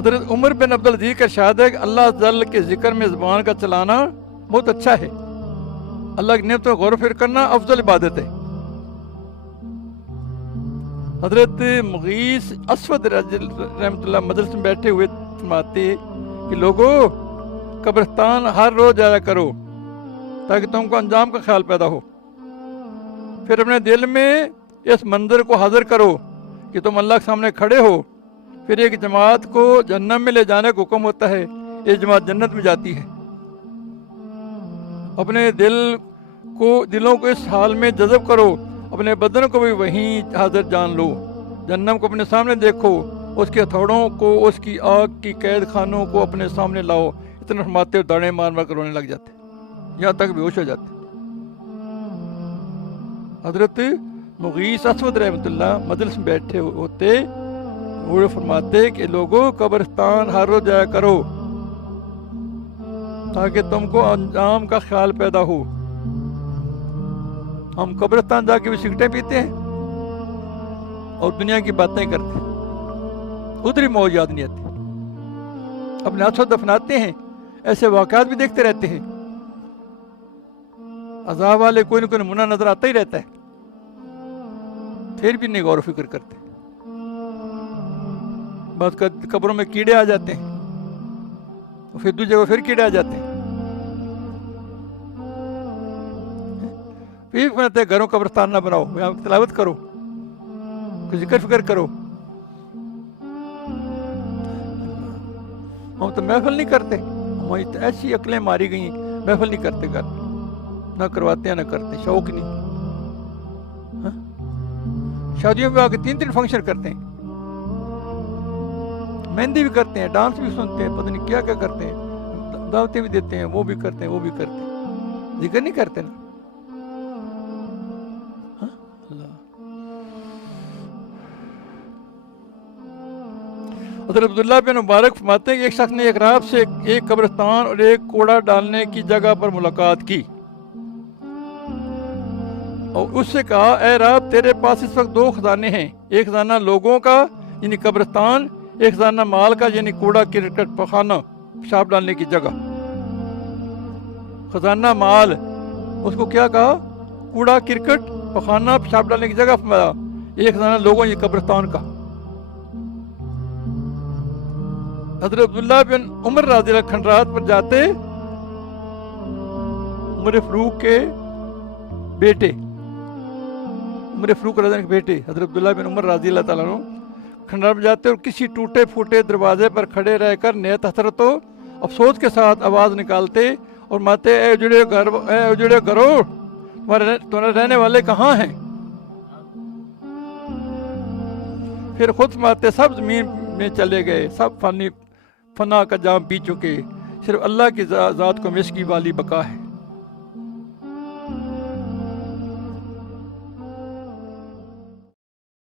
حضرت عمر بن عبدالعزیز کا ارشاد ہے کہ اللہ جل کے ذکر میں زبان کا چلانا بہت اچھا ہے، اللہ کی نعمتوں کو غور و فکر کرنا افضل عبادت ہے۔ حضرت مغیث اسود رحمۃ اللہ مجلس میں بیٹھے ہوئے فرماتے کہ لوگوں قبرستان ہر روز جایا کرو تاکہ تم کو انجام کا خیال پیدا ہو، پھر اپنے دل میں اس منظر کو حاضر کرو کہ تم اللہ کے سامنے کھڑے ہو، پھر ایک جماعت کو جہنم میں لے جانے کا حکم ہوتا ہے، ایک جماعت جنت میں جاتی ہے۔ اپنے دلوں کو اس حال میں جذب کرو، اپنے بدن کو بھی وہیں حاضر جان لو، جہنم کو اپنے سامنے دیکھو، اس کے ہتھوڑوں کو، اس کی آگ کی قید خانوں کو اپنے سامنے لاؤ۔ اتنا فرماتے ہوئے داڑیں مار مار کر رونے لگ جاتے، یہاں تک بے ہوش ہو جاتے۔ حضرت مغیث اسود رحمۃ اللہ مجلس میں بیٹھے ہوتے، وہ فرماتے کہ لوگوں قبرستان ہر روز جایا کرو تاکہ تم کو انجام کا خیال پیدا ہو۔ ہم قبرستان جا کے بھی سگریٹیں پیتے ہیں اور دنیا کی باتیں کرتے ہیں، ادھر ہی موج یاد نہیں آتی، اپنے ہاتھوں دفناتے ہیں، ایسے واقعات بھی دیکھتے رہتے ہیں، عذاب والے کوئی نہ کوئی نمونہ نظر آتا ہی رہتا ہے، پھر بھی نہیں غور و فکر کرتے۔ بعض قبروں میں کیڑے آ جاتے ہیں، پھر دوسری جگہ پھر کیڑے آ جاتے ہیں، پھر کہتے ہیں گھروں قبرستان نہ بناؤ، یہاں تلاوت کرو، ذکر فکر کرو۔ ہم تو محفل نہیں کرتے، ہماری تو ایسی عقلیں ماری گئی، محفل نہیں کرتے، گھر نہ کرواتے ہیں نہ کرتے، شوق نہیں۔ شادیوں میں آ کے 3 فنکشن کرتے ہیں، مہندی بھی کرتے ہیں، ڈانس بھی سنتے ہیں، پتہ نہیں کیا کیا کرتے ہیں، دعوتیں بھی دیتے ہیں، وہ بھی کرتے ہیں، وہ بھی کرتے ہیں، ذکر نہیں کرتے نا۔ حضرت عبداللہ بن مبارک فرماتے ہیں کہ ایک شخص نے ایک راہب سے ایک قبرستان اور ایک کوڑا ڈالنے کی جگہ پر ملاقات کی اور اس سے کہا، اے راہب تیرے پاس اس وقت 2 خزانے ہیں، ایک خزانہ لوگوں کا یعنی قبرستان، ایک خزانہ مال کا یعنی کوڑا کرکٹ پخانہ، پیشاب ڈالنے کی جگہ۔ خزانہ مال، اس کو کیا کہا؟ کوڑا کرکٹ پخانہ، پیشاب ڈالنے کی جگہ فرمایا، ایک خزانہ لوگوں یہ قبرستان کا۔ حضرت عبداللہ بن عمر رضی اللہ کھنڈرات پر جاتے، عمر فاروق کے بیٹے، عمر فاروق رضی اللہ کے بیٹے حضرت عبداللہ بن عمر رضی اللہ تعالیٰ عنہ کھنڈرات پر جاتے اور کسی ٹوٹے پھوٹے دروازے پر کھڑے رہ کر نہایت حسرت و افسوس کے ساتھ آواز نکالتے اور ماتے، اے اجڑے گھروں، تمہارے رہنے والے کہاں ہیں؟ پھر خود ماتے سب زمین میں چلے گئے، سب فنا کا جام پی چکے، صرف اللہ کی ذات کو مسکی والی بقا ہے۔